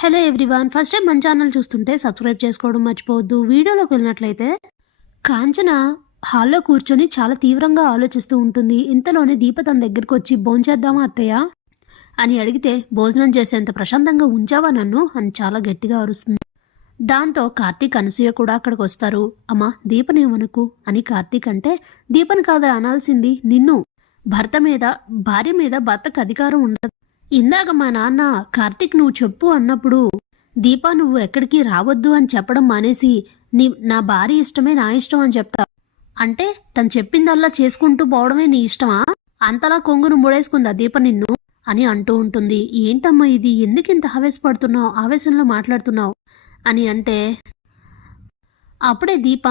Hello everyone, first time మన channel చూస్తుంటే subscribe చేసుకోవడం మర్చిపోవద్దు. వీడియోలోకి వెళ్ళినట్లయితే కాంచన హాల్లో కూర్చొని చాలా తీవ్రంగా ఆలోచిస్తూ ఉంటుంది. ఇంతలోనే దీప తన దగ్గరికి వచ్చి భోంచేద్దామా అత్తయ్య అని అడిగితే, భోజనం చేసేంత ప్రశాంతంగా ఉంచావా నన్ను అని చాలా గట్టిగా అరుస్తుంది. దాంతో కార్తీక్ అనసూయ కూడా అక్కడికి వస్తారు. అమ్మా దీపనేమనుకు అని కార్తీక్ అంటే, దీపని కాదు అనాల్సింది నిన్ను. భార్య మీద భర్తకు అధికారం ఉండదు. ఇందాక మా నాన్న కార్తీక్ నువ్వు చెప్పు అన్నప్పుడు దీపా నువ్వు ఎక్కడికి రావద్దు అని చెప్పడం మానేసి నా భార్య ఇష్టమే నా ఇష్టం అని చెప్తా అంటే తను చెప్పిందల్లా చేసుకుంటూ పోవడమే నీ ఇష్టమా? అంతలా కొంగును ముడేసుకుందా దీప నిన్ను అని అంటూ ఉంటుంది. ఏంటమ్మా ఇది, ఎందుకు ఇంత ఆవేశపడుతున్నావు, ఆవేశంలో మాట్లాడుతున్నావు అని అంటే, అప్పుడే దీప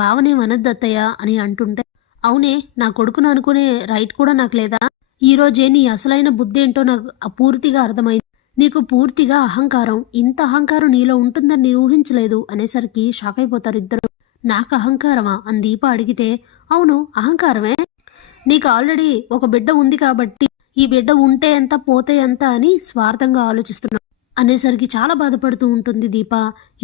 భావనేమనద్దత్తయ్య అని అంటుంటే, అవునే నా కొడుకును అనుకునే రైట్ కూడా నాకు లేదా? ఈరోజే నీ అసలైన బుద్ధి ఏంటో నాకు పూర్తిగా అర్థమైంది. నీకు పూర్తిగా అహంకారం, ఇంత అహంకారం నీలో ఉంటుందని నేను ఊహించలేదు అనేసరికి షాక్ అయిపోతారు ఇద్దరు. నాకు అహంకారమా అని దీప అడిగితే, అవును అహంకారమే, నీకు ఆల్రెడీ ఒక బిడ్డ ఉంది కాబట్టి ఈ బిడ్డ ఉంటే ఎంత పోతే ఎంత అని స్వార్థంగా ఆలోచిస్తున్నావు అనేసరికి చాలా బాధపడుతూ ఉంటుంది దీప.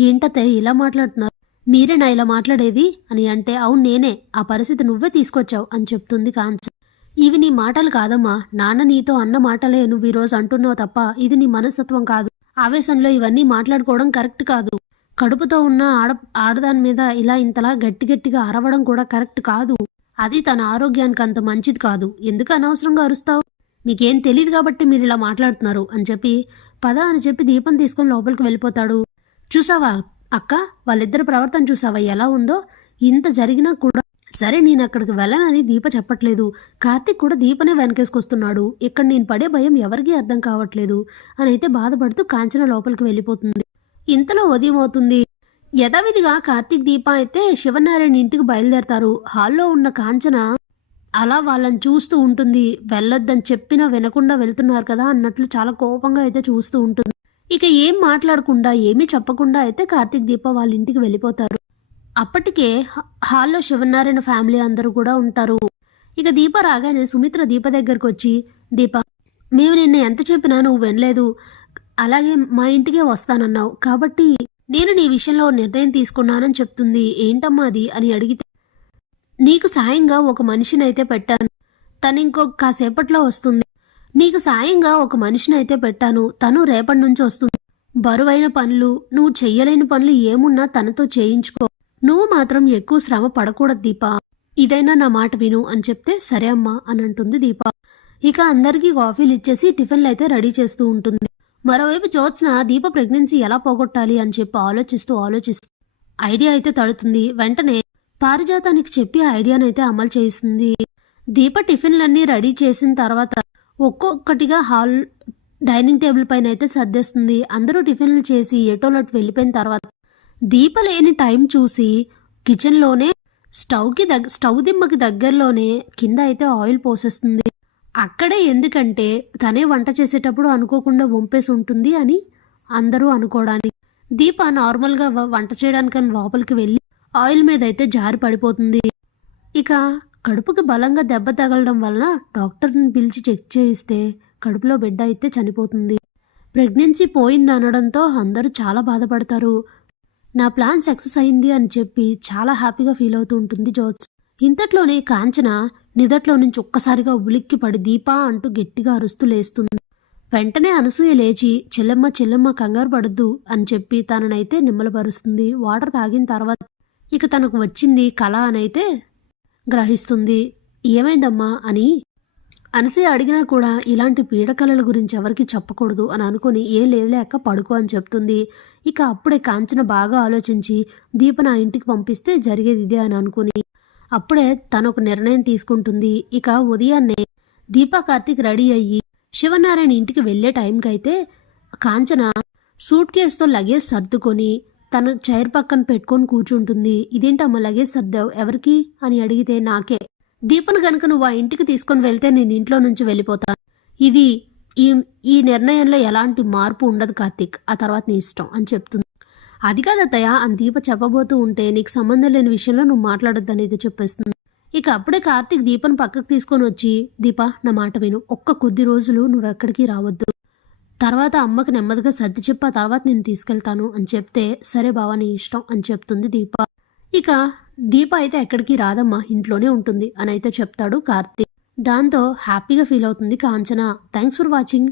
ఏంటతే ఇలా మాట్లాడుతున్నారు, మీరేనా ఇలా మాట్లాడేది అని అంటే, అవును నేనే, ఆ పరిస్థితి నువ్వే తీసుకొచ్చావు అని చెప్తుంది కాంచన. ఇవి నీ మాటలు కాదమ్మా, నాన్న నీతో అన్న మాటలే నువ్వు ఈరోజు అంటున్నావు తప్ప ఇది నీ మనస్తత్వం కాదు. ఆవేశంలో ఇవన్నీ మాట్లాడుకోవడం కరెక్ట్ కాదు. కడుపుతో ఉన్న ఆడదాని మీద ఇలా ఇంతలా గట్టిగా అరవడం కూడా కరెక్ట్ కాదు. అది తన ఆరోగ్యానికి అంత మంచిది కాదు. ఎందుకు అనవసరంగా అరుస్తావు? మీకేం తెలియదు కాబట్టి మీరు ఇలా మాట్లాడుతున్నారు అని చెప్పి పద అని చెప్పి దీపం తీసుకొని లోపలికి వెళ్ళిపోతాడు. చూసావా అక్క, వాళ్ళిద్దరి ప్రవర్తన చూసావా ఎలా ఉందో? ఇంత జరిగినా కూడా సరే నేను అక్కడికి వెళ్ళనని దీప చెప్పట్లేదు. కార్తీక్ కూడా దీపనే వెనకేసుకొస్తున్నాడు. ఇక్కడ నేను పడే భయం ఎవరికీ అర్థం కావట్లేదు అని అయితే బాధపడుతూ కాంచన లోపలికి వెళ్ళిపోతుంది. ఇంతలో ఉదయం అవుతుంది. యథావిధిగా కార్తీక్ దీప అయితే శివనారాయణ ఇంటికి బయలుదేరతారు. హాల్లో ఉన్న కాంచన అలా వాళ్ళని చూస్తూ ఉంటుంది. వెళ్ళొద్దని చెప్పినా వినకుండా వెళ్తున్నారు కదా అన్నట్లు చాలా కోపంగా అయితే చూస్తూ ఉంటుంది. ఇక ఏం మాట్లాడకుండా ఏమీ చెప్పకుండా అయితే కార్తీక్ దీప వాళ్ళ ఇంటికి వెళ్ళిపోతారు. అప్పటికే హాల్లో శివనారాయణ ఫ్యామిలీ అందరూ కూడా ఉంటారు. ఇక దీప రాగానే సుమిత్ర దీప దగ్గరకు వచ్చి, దీప మేము నిన్న ఎంత చెప్పినా నువ్వు వినలేదు, అలాగే మా ఇంటికే వస్తానన్నావు కాబట్టి నేను నీ విషయంలో నిర్ణయం తీసుకున్నానని చెప్తుంది. ఏంటమ్మా అది అని అడిగితే, నీకు సాయంగా ఒక మనిషిని అయితే పెట్టాను, తను ఇంకొక కాసేపట్లో వస్తుంది. నీకు సాయంగా ఒక మనిషిని అయితే పెట్టాను, తను రేపటి నుంచి వస్తుంది. బరువైన పనులు, నువ్వు చెయ్యలేని పనులు ఏమున్నా తనతో చేయించుకో, నువ్వు మాత్రం ఎక్కువ శ్రమ పడకూడదు దీప, ఇదైనా నా మాట విను అని చెప్తే సరే అమ్మా అని అంటుంది దీప. ఇక అందరికీ కాఫీలు ఇచ్చేసి టిఫిన్లు అయితే రెడీ చేస్తూ ఉంటుంది. మరోవైపు జ్యోత్స్న దీప ప్రెగ్నెన్సీ ఎలా పోగొట్టాలి అని చెప్పి ఆలోచిస్తూ ఐడియా అయితే తడుతుంది. వెంటనే పారిజాతానికి చెప్పి ఆ ఐడియానైతే అమలు చేస్తుంది. దీప టిఫిన్లన్నీ రెడీ చేసిన తర్వాత ఒక్కొక్కటిగా హాల్ డైనింగ్ టేబుల్ పైన అయితే సర్దేస్తుంది. అందరూ టిఫిన్లు చేసి ఎటోలట్ వెళ్ళిపోయిన తర్వాత దీప లేని టైం చూసి కిచెన్లోనే స్టవ్ దిమ్మకి దగ్గరలోనే కింద అయితే ఆయిల్ పోసేస్తుంది. అక్కడే ఎందుకంటే తనే వంట చేసేటప్పుడు అనుకోకుండా వంపేసి ఉంటుంది అని అందరూ అనుకోవడానికి. దీప నార్మల్గా వంట చేయడానికని లోపలికి వెళ్ళి ఆయిల్ మీద అయితే జారి పడిపోతుంది. ఇక కడుపుకి బలంగా దెబ్బ తగలడం వలన డాక్టర్ని పిలిచి చెక్ చేయిస్తే కడుపులో బిడ్డ అయితే చనిపోతుంది. ప్రెగ్నెన్సీ పోయింది అనడంతో అందరూ చాలా బాధపడతారు. నా ప్లాన్ సక్సెస్ అయింది అని చెప్పి చాలా హ్యాపీగా ఫీల్ అవుతూ ఉంటుంది జ్యోత్స్. ఇంతట్లోనే కాంచన నిదట్లో నుంచి ఒక్కసారిగా ఉలిక్కి పడి దీపా అంటూ గట్టిగా అరుస్తూ లేస్తుంది. వెంటనే అనసూయ లేచి చెల్లెమ్మ కంగారు పడద్దు అని చెప్పి తననైతే నిమ్మలపరుస్తుంది. వాటర్ తాగిన తర్వాత ఇక తనకు వచ్చింది కళ అనైతే గ్రహిస్తుంది. ఏమైందమ్మా అని అనసూయ అడిగినా కూడా ఇలాంటి పీడకలల గురించి ఎవరికి చెప్పకూడదు అని అనుకుని ఏం లేక పడుకో అని చెప్తుంది. ఇక అప్పుడే కాంచన బాగా ఆలోచించి దీప నా ఇంటికి పంపిస్తే జరిగేది ఇదే అని అనుకుని అప్పుడే తను ఒక నిర్ణయం తీసుకుంటుంది. ఇక ఉదయాన్నే దీప కార్తీక్ రెడీ అయ్యి శివనారాయణ ఇంటికి వెళ్లే టైంకి అయితే కాంచన సూట్ కేసుతో లగేజ్ సర్దుకొని తన చైర్ పక్కన పెట్టుకొని కూర్చుంటుంది. ఇదేంటమ్మా లగేజ్ సర్దావు, ఎవరికి అని అడిగితే, నాకే. దీపను కనుక నువ్వు ఆ ఇంటికి తీసుకొని వెళ్తే నేను ఇంట్లో నుంచి వెళ్ళిపోతాను. ఇది ఈ నిర్ణయంలో ఎలాంటి మార్పు ఉండదు కార్తీక్, ఆ తర్వాత నీ ఇష్టం అని చెప్తుంది. అది కాదత్తయ్య అని దీప చెప్పబోతూ ఉంటే, నీకు సంబంధం లేని విషయంలో నువ్వు మాట్లాడొద్దు అనేది చెప్పేస్తుంది. ఇక అప్పుడే కార్తీక్ దీపను పక్కకు తీసుకొని వచ్చి, దీప నా మాట విను, ఒక్క కొద్ది రోజులు నువ్వు ఎక్కడికి రావద్దు, తర్వాత అమ్మకి నెమ్మదిగా సర్ది చెప్పి ఆ తర్వాత నేను తీసుకెళ్తాను అని చెప్తే, సరే బావ నీ ఇష్టం అని చెప్తుంది దీప. ఇక దీప అయితే ఎక్కడికి రాదమ్మా ఇంట్లోనే ఉంటుంది అని అయితే చెప్తాడు కార్తీక్. దాంతో హ్యాపీగా ఫీల్ అవుతుంది కాంచన. Thanks for watching.